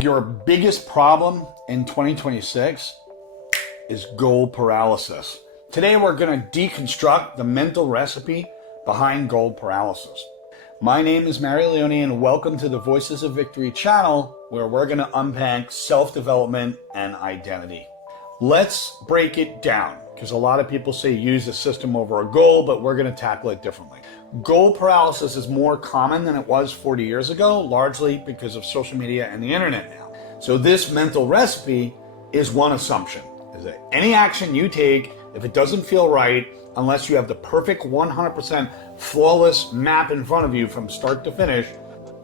Your biggest problem in 2026 is goal paralysis. Today we're going to deconstruct the mental recipe behind goal paralysis. My name is Mary Leone and welcome to the Voices of Victory channel, where we're going to unpack self-development and identity. Let's break it down, because a lot of people say use a system over a goal, but we're going to tackle it differently. Goal paralysis is more common than it was 40 years ago, largely because of social media and the internet now. So this mental recipe is one assumption, is that any action you take, if it doesn't feel right, unless you have the perfect 100% flawless map in front of you from start to finish,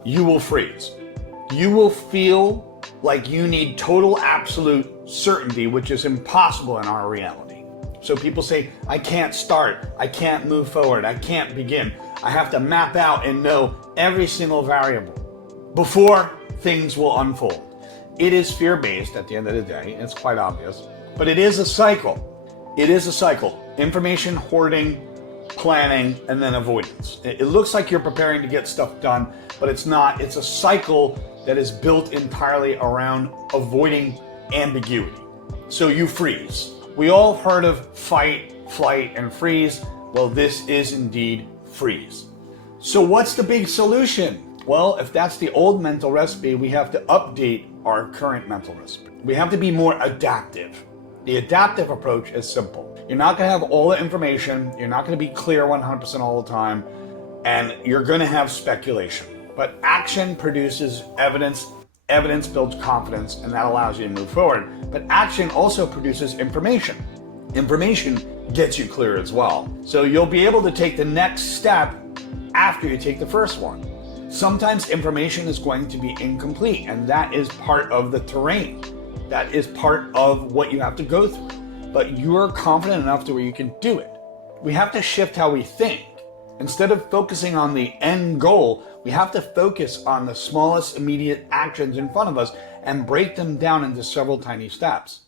you will freeze. You will feel like you need total absolute certainty, which is impossible in our reality. So people say, I can't start, I can't move forward, I can't begin. I have to map out and know every single variable before things will unfold. It is fear-based at the end of the day, it's quite obvious, but it is a cycle. It is a cycle. Information hoarding, planning, and then avoidance. It looks like you're preparing to get stuff done, but it's not. It's a cycle that is built entirely around avoiding ambiguity. So you freeze. We all heard of fight, flight, and freeze. Well, this is indeed freeze. So what's the big solution? Well, if that's the old mental recipe, we have to update our current mental recipe. We have to be more adaptive. The adaptive approach is simple. You're not going to have all the information. You're not going to be clear 100% all the time. And you're going to have speculation. But action produces evidence. Evidence builds confidence, and that allows you to move forward. But action also produces information. Information gets you clear as well. So you'll be able to take the next step after you take the first one. Sometimes information is going to be incomplete, and that is part of the terrain. That is part of what you have to go through. But you're confident enough to where you can do it. We have to shift how we think. Instead of focusing on the end goal, we have to focus on the smallest immediate actions in front of us and break them down into several tiny steps.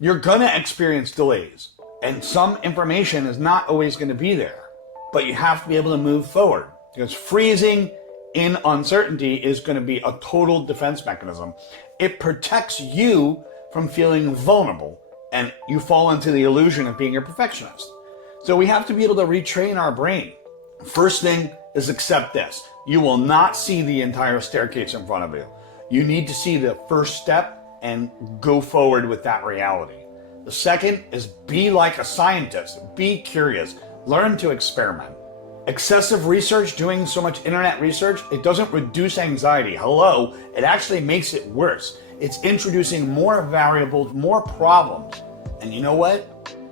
You're going to experience delays, and some information is not always going to be there. But you have to be able to move forward, because freezing in uncertainty is going to be a total defense mechanism. It protects you from feeling vulnerable, and you fall into the illusion of being a perfectionist. So we have to be able to retrain our brain. First thing is accept this. You will not see the entire staircase in front of you. You need to see the first step and go forward with that reality. The second is be like a scientist. Be curious. Learn to experiment. Excessive research, doing so much internet research, it doesn't reduce anxiety. Hello, it actually makes it worse. It's introducing more variables, more problems. And you know what?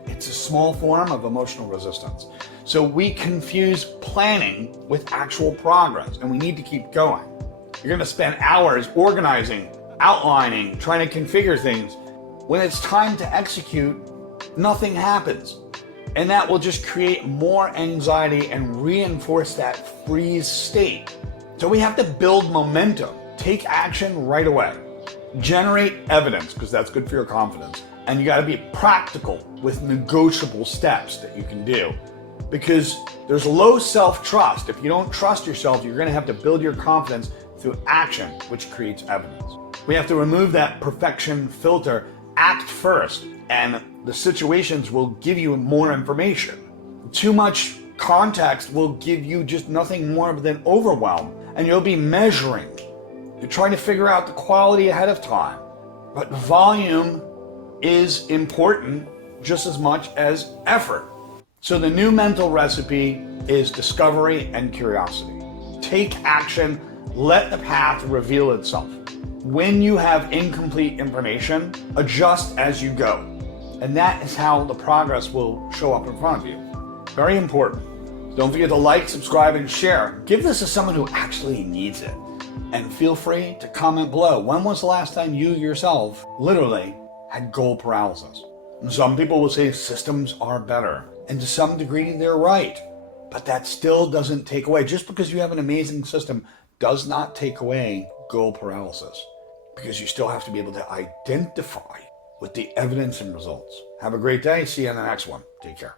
It's a small form of emotional resistance. So we confuse planning with actual progress, and we need to keep going. You're going to spend hours organizing, outlining, trying to configure things. When it's time to execute, nothing happens. And that will just create more anxiety and reinforce that freeze state. So we have to build momentum. Take action right away. Generate evidence, because that's good for your confidence. And you got to be practical with negotiable steps that you can do. Because there's low self-trust. If you don't trust yourself, you're going to have to build your confidence through action, which creates evidence. We have to remove that perfection filter. Act first, and the situations will give you more information. Too much context will give you just nothing more than overwhelm, and you'll be measuring. You're trying to figure out the quality ahead of time. But volume is important just as much as effort. So the new mental recipe is discovery and curiosity. Take action, let the path reveal itself. When you have incomplete information, adjust as you go. And that is how the progress will show up in front of you. Very important. Don't forget to like, subscribe, and share. Give this to someone who actually needs it. And feel free to comment below. When was the last time you yourself literally had goal paralysis? And some people will say systems are better. And to some degree, they're right. But that still doesn't take away. Just because you have an amazing system does not take away goal paralysis. Because you still have to be able to identify with the evidence and results. Have a great day. See you on the next one. Take care.